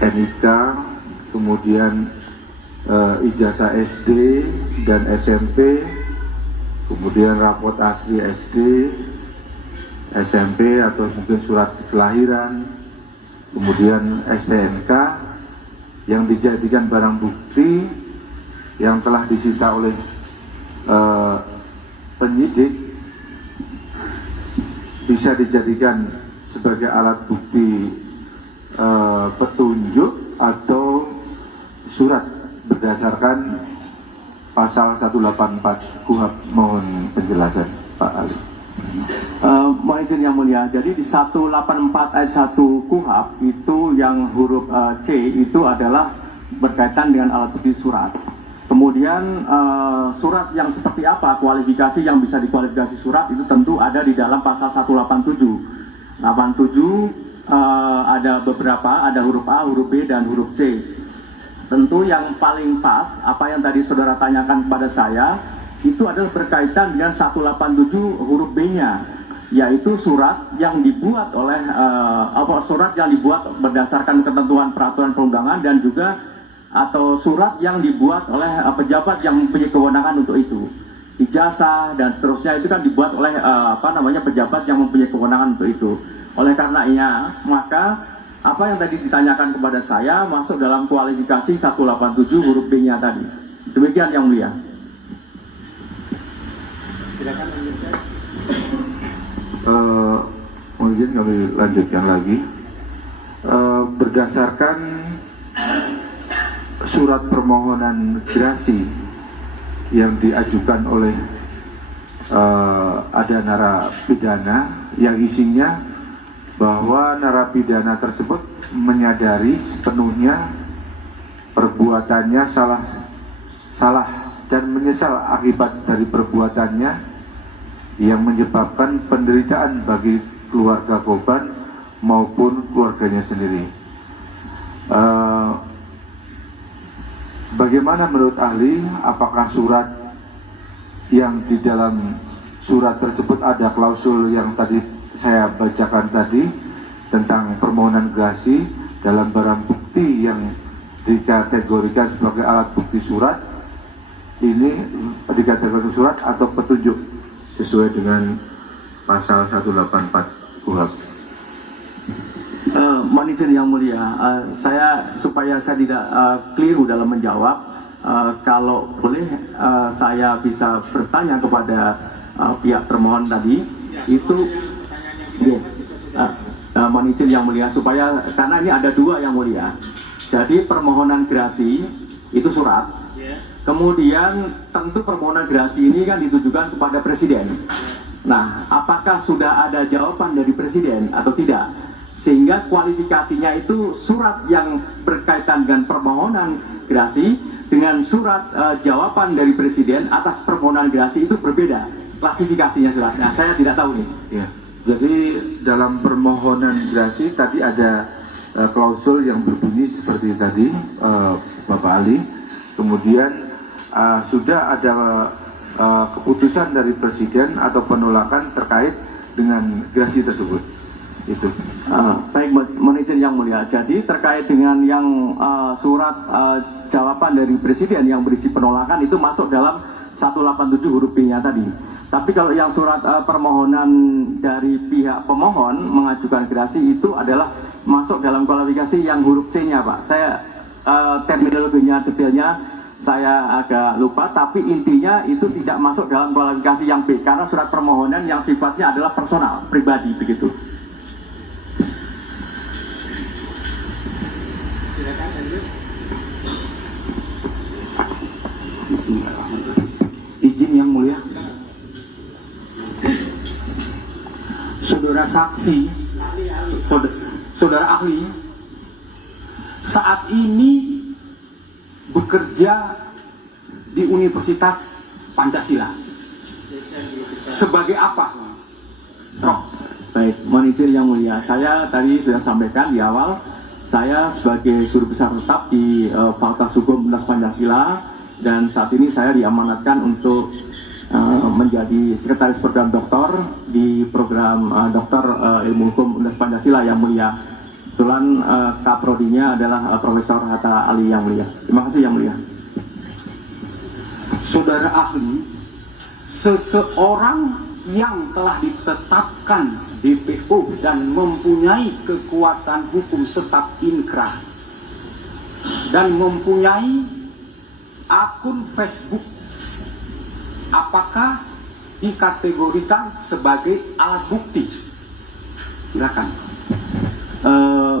NIK, kemudian ijazah SD dan SMP, kemudian rapot asli SD, SMP atau mungkin surat kelahiran, kemudian STNK yang dijadikan barang bukti yang telah disita oleh penyidik bisa dijadikan sebagai alat bukti petunjuk atau surat berdasarkan pasal 184 KUHP. Mohon penjelasan Pak Ali. Mohon izin yang mulia, jadi di 184 ayat 1 KUHP itu yang huruf C itu adalah berkaitan dengan alat bukti surat. Kemudian surat yang seperti apa, kualifikasi yang bisa dikualifikasi surat itu tentu ada di dalam pasal 187. 87 ada beberapa, ada huruf A, huruf B, dan huruf C. Tentu yang paling pas, apa yang tadi saudara tanyakan kepada saya, itu adalah berkaitan dengan 187 huruf B-nya, yaitu surat yang dibuat oleh surat yang dibuat berdasarkan ketentuan peraturan perundangan dan juga atau surat yang dibuat oleh pejabat yang mempunyai kewenangan untuk itu. Ijazah dan seterusnya itu kan dibuat oleh pejabat yang mempunyai kewenangan untuk itu. Oleh karenanya, maka apa yang tadi ditanyakan kepada saya masuk dalam kualifikasi 187 huruf B-nya tadi. Demikian yang mulia. Silakan lanjutkan. Mungkin kami lanjutkan lagi. Berdasarkan surat permohonan gerasi yang diajukan oleh ada narapidana yang isinya bahwa narapidana tersebut menyadari sepenuhnya perbuatannya salah dan menyesal akibat dari perbuatannya yang menyebabkan penderitaan bagi keluarga korban maupun keluarganya sendiri. Bagaimana menurut ahli, apakah surat yang di dalam surat tersebut ada klausul yang tadi saya bacakan tadi tentang permohonan gerasi dalam barang bukti yang dikategorikan sebagai alat bukti surat, ini dikategorikan surat atau petunjuk sesuai dengan pasal 184 KUHP? Mohon izin yang mulia, supaya saya tidak keliru dalam menjawab, kalau boleh saya bisa bertanya kepada pihak termohon tadi, itu mohon izin yang mulia, supaya karena ini ada dua yang mulia. Jadi permohonan gerasi itu surat, kemudian tentu permohonan gerasi ini kan ditujukan kepada presiden. Nah, apakah sudah ada jawaban dari presiden atau tidak? Sehingga kualifikasinya itu surat yang berkaitan dengan permohonan gerasi dengan surat jawaban dari presiden atas permohonan gerasi itu berbeda klasifikasinya suratnya. Saya tidak tahu nih. Ya, jadi dalam permohonan gerasi tadi ada klausul yang berbunyi seperti tadi Bapak Ali. Kemudian sudah ada keputusan dari presiden atau penolakan terkait dengan gerasi tersebut. Itu. Baik, mohon izin yang mulia. Jadi terkait dengan yang surat jawaban dari presiden yang berisi penolakan itu masuk dalam 187 huruf B-nya tadi. Tapi kalau yang surat permohonan dari pihak pemohon mengajukan gerasi itu adalah masuk dalam kualifikasi yang huruf C-nya, Pak. Saya terminologinya detailnya saya agak lupa, tapi intinya itu tidak masuk dalam kualifikasi yang B karena surat permohonan yang sifatnya adalah personal, pribadi begitu. Silakan lanjut. Izin yang mulia, saudara saksi, saudara ahli saat ini bekerja di Universitas Pancasila sebagai apa? Baik, mohon izin yang mulia. Saya tadi sudah sampaikan di awal, saya sebagai guru besar tetap di Fakultas Hukum Universitas Pancasila, dan saat ini saya diamanatkan untuk menjadi sekretaris program doktor di program doktor ilmu hukum Universitas Pancasila yang mulia. Kebetulan kaprodinya adalah Profesor Hatta Ali yang mulia. Terima kasih yang mulia. Saudara ahli, seseorang yang telah ditetapkan DPO dan mempunyai kekuatan hukum tetap inkrah dan mempunyai akun Facebook, apakah dikategorikan sebagai alat bukti? Silakan.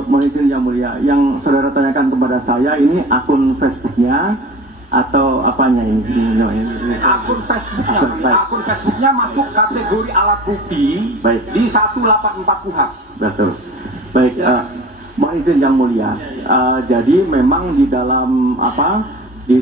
Mohon izin yang mulia, yang saudara tanyakan kepada saya ini akun Facebooknya atau apanya ini? Akun Facebooknya masuk kategori alat bukti. Baik. Di 184 KUHP. Betul. Baik, mohon izin yang mulia. Jadi memang di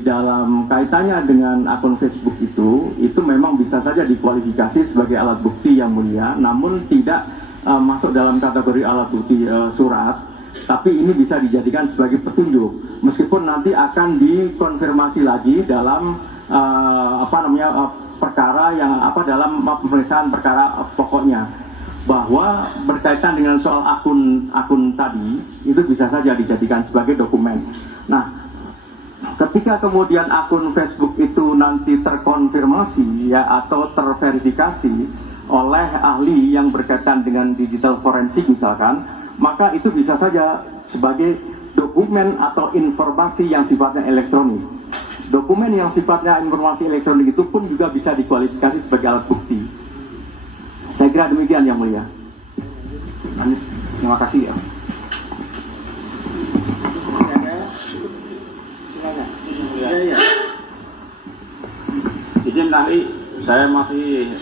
dalam kaitannya dengan akun Facebook itu memang bisa saja dikualifikasi sebagai alat bukti yang mulia, namun tidak masuk dalam kategori alat bukti surat, tapi ini bisa dijadikan sebagai petunjuk, meskipun nanti akan dikonfirmasi lagi dalam perkara yang dalam pemeriksaan perkara pokoknya, bahwa berkaitan dengan soal akun tadi itu bisa saja dijadikan sebagai dokumen. Nah, ketika kemudian akun Facebook itu nanti terkonfirmasi ya atau terverifikasi oleh ahli yang berkaitan dengan digital forensik misalkan, maka itu bisa saja sebagai dokumen atau informasi yang sifatnya elektronik. Dokumen yang sifatnya informasi elektronik itu pun juga bisa dikualifikasi sebagai alat bukti. Saya kira demikian yang mulia. Terima kasih ya. Izin ahli, saya masih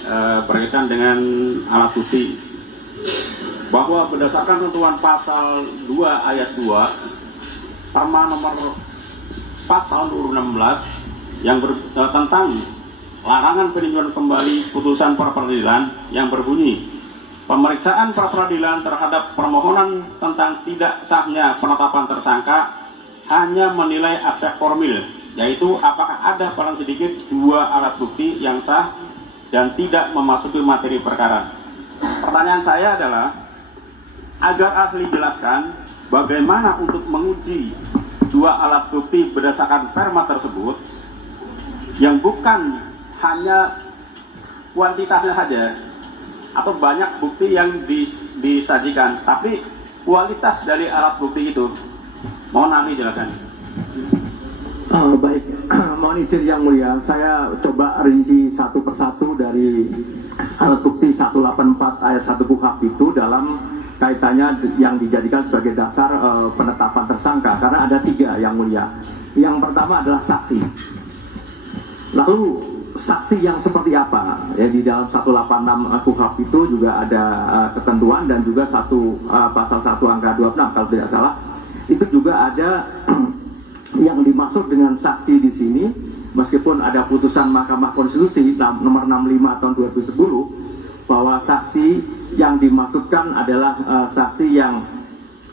berkaitan dengan alat bukti bahwa berdasarkan ketentuan pasal 2 ayat 2 Perma nomor 4 tahun 2016 yang tentang larangan peninjauan kembali putusan pra peradilan yang berbunyi pemeriksaan pra peradilan terhadap permohonan tentang tidak sahnya penetapan tersangka hanya menilai aspek formil, yaitu apakah ada paling sedikit 2 alat bukti yang sah dan tidak memasuki materi perkara. Pertanyaan saya adalah, agar ahli jelaskan bagaimana untuk menguji 2 alat bukti berdasarkan perma tersebut yang bukan hanya kuantitasnya saja atau banyak bukti yang disajikan, tapi kualitas dari alat bukti itu. Mohon ahli jelaskan. Baik, mohon izin yang mulia, saya coba rinci satu persatu dari alat bukti 184 ayat 1 KUHP itu dalam kaitannya yang dijadikan sebagai dasar penetapan tersangka, karena ada 3 yang mulia. Yang pertama adalah saksi. Lalu saksi yang seperti apa? Ya, di dalam 186 KUHP itu juga ada ketentuan, dan juga pasal 1 angka 26 kalau tidak salah. Itu juga ada yang dimaksud dengan saksi di sini, meskipun ada putusan Mahkamah Konstitusi nomor 65 tahun 2010 bahwa saksi yang dimaksudkan adalah saksi yang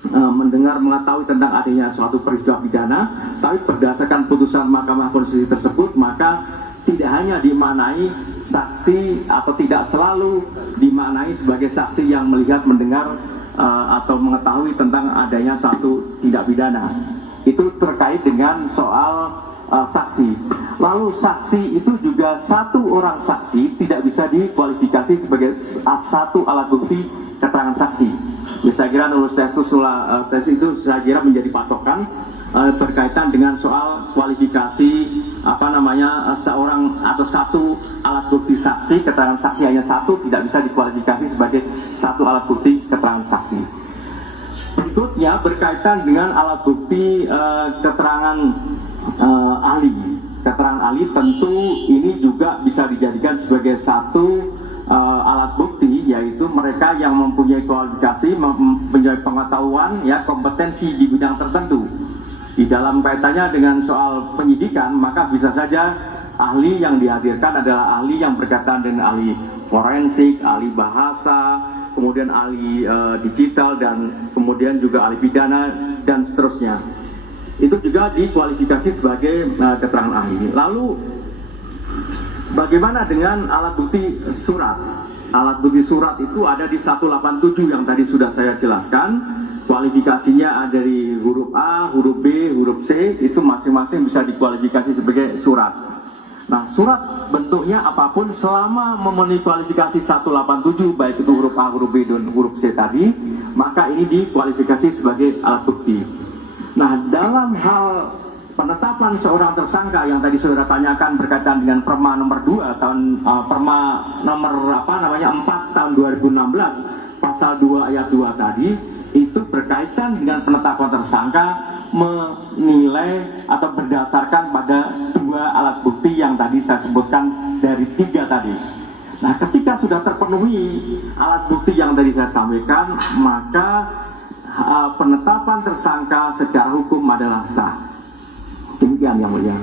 mendengar mengetahui tentang adanya suatu peristiwa pidana, tapi berdasarkan putusan Mahkamah Konstitusi tersebut maka tidak hanya dimaknai saksi atau tidak selalu dimaknai sebagai saksi yang melihat, mendengar atau mengetahui tentang adanya suatu tindak pidana. Itu terkait dengan soal saksi. Lalu saksi itu juga satu orang saksi tidak bisa dikualifikasi sebagai satu alat bukti keterangan saksi. Ya, saya kira nulis tes itu saya kira menjadi patokan berkaitan dengan soal kualifikasi seorang atau satu alat bukti saksi, keterangan saksi hanya satu, tidak bisa dikualifikasi sebagai satu alat bukti keterangan saksi. Berikutnya berkaitan dengan alat bukti keterangan ahli. Keterangan ahli tentu ini juga bisa dijadikan sebagai satu alat bukti, yaitu mereka yang mempunyai kualifikasi, mempunyai pengetahuan, ya, kompetensi di bidang tertentu. Di dalam kaitannya dengan soal penyidikan, maka bisa saja ahli yang dihadirkan adalah ahli yang berkaitan dengan ahli forensik, ahli bahasa, kemudian ahli digital, dan kemudian juga ahli pidana, dan seterusnya. Itu juga dikualifikasi sebagai keterangan ahli. Lalu bagaimana dengan alat bukti surat? alat bukti surat itu ada di 187 yang tadi sudah saya jelaskan. Kualifikasinya ada dari huruf A, huruf B, huruf C, itu masing-masing bisa dikualifikasi sebagai surat. Nah, surat bentuknya apapun selama memenuhi kualifikasi 187, baik itu huruf A, huruf B, dan huruf C tadi, maka ini dikualifikasi sebagai alat bukti. Nah, dalam hal penetapan seorang tersangka yang tadi saudara tanyakan berkaitan dengan Perma nomor 2 tahun Perma nomor 4 tahun 2016 pasal 2 ayat 2 tadi, itu berkaitan dengan penetapan tersangka menilai atau berdasarkan pada 2 alat bukti yang tadi saya sebutkan dari 3 tadi. Nah, ketika sudah terpenuhi alat bukti yang tadi saya sampaikan, maka penetapan tersangka secara hukum adalah sah. Demikian yang mulia.